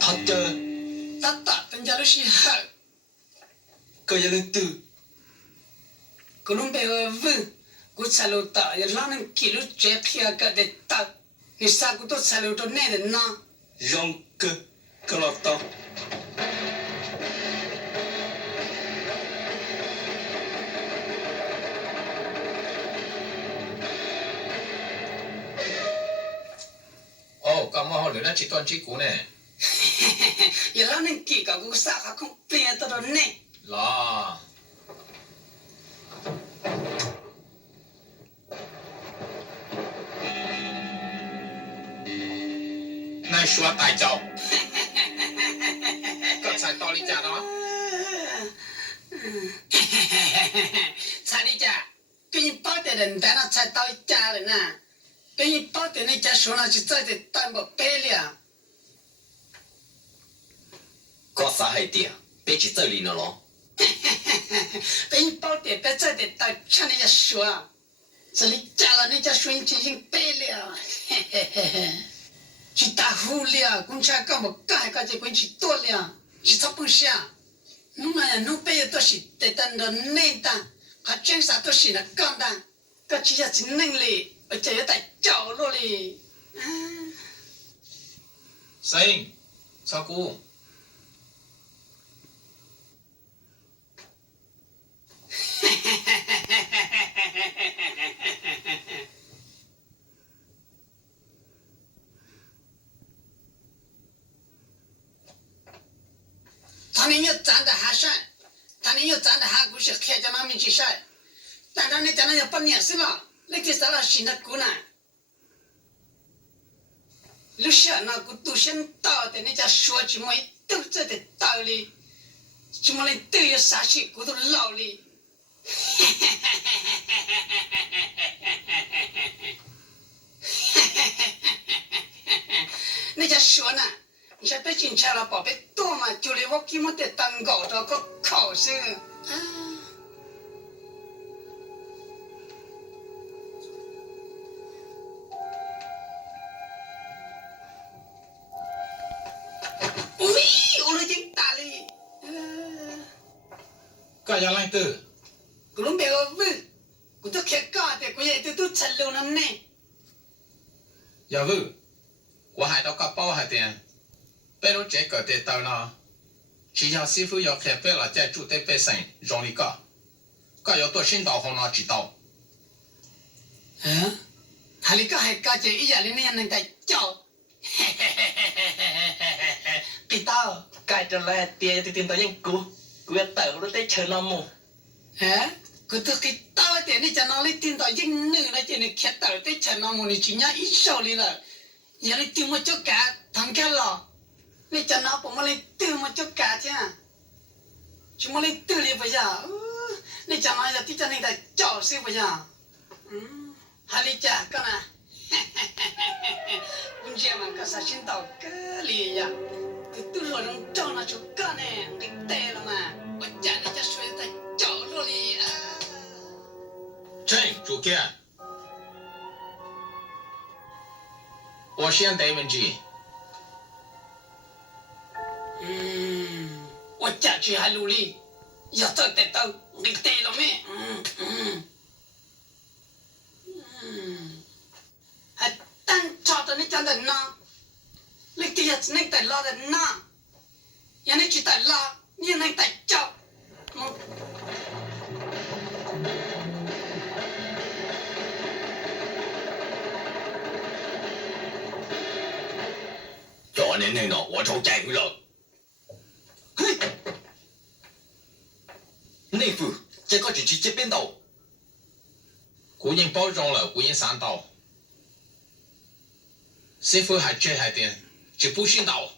thật chờ Tata penjalo hal. cơ gia lên từ Kulum behavu. Ku saluta yerlanan kilu chekia ka de ta. Nisa ku to saluto ne de na. rong cơ lọt tao Ồ, cảm ơn họ đã chỉ toàn chỉ cũ nè. Yerlanan ki ka ku sa ka kong pia to ne. Là. Này xóa tài cháu. Có sai to đi cha đó. Chali cha. Pin pa de den da na chai tao cha le na. Pin pa de ne cha sho na chi zai de tan bo pe lia. có xã hay tiền bé chỉ chơi lì nó lo Pin pa de pe zai de ta cha ne ya sho. Chali cha la ne cha shun chi jing pe lia. Chỉ ta hu lia, cũng cha có một cái chỉ cũng chỉ to lia, chỉ sắp bung xia. Nung mà nung bây giờ tôi chỉ để tận đó nên ta, cả chân sa tôi chỉ là con ta, cái chỉ là chỉ năng力，而且要带脚落哩。Sinh, sao cô?他们要长得还帅，他们要长得还不是看着那么去帅，但他们长得要半年是了，那个啥了新的姑娘，你想那个都想到的，人家说起么都这的道理，怎么连都有啥些骨头老哩？人家说呢。你像被警察了，宝贝多嘛，就连我给我得当搞着个考试啊。喂，我已经打哩。Cả nhà lành tử. 我拢别个问，我都开搞的，我也都成了了呢。Dạ vâng. 我还到个包还点。bé nó trẻ cỡ tê tao nó chỉ cho sư phụ yêu khéo bé là chạy chủ tê bé sinh rong đi cả yếu tôi xin đạo họ nó chỉ đạo hả hà lý cái hay cái gì ý giờ lên nên tại cháu cái tao cái cho là tiền thì tiền tao những cú biết tao nó tới chờ lắm mù hả cứ tôi cái tao tiền này cho nó lấy tiền tao những nữ này tiền này khét tao tới chờ nó muốn chỉ nhá ít số đi là giờ lấy tiền một chỗ cả thằng cái lò你讲那不么嘞丢么就干去啊？就么嘞丢哩不呀？你讲那要地讲那个教授不呀？还哩讲干嘛？我讲嘛，个啥新到个里呀？个都老人找那就干呢，你对了嘛？我讲人家说在角落里啊。Trình chủ kia我先得问句我家去还努力，要做得到，你对了没？还单找的你讲的呢？你第一次你得拉的呢？让你去得拉，你能得教？cho nên này nó我就chạy了内府这个就去这边到古人包容了古人三道师傅还缺还点就不信道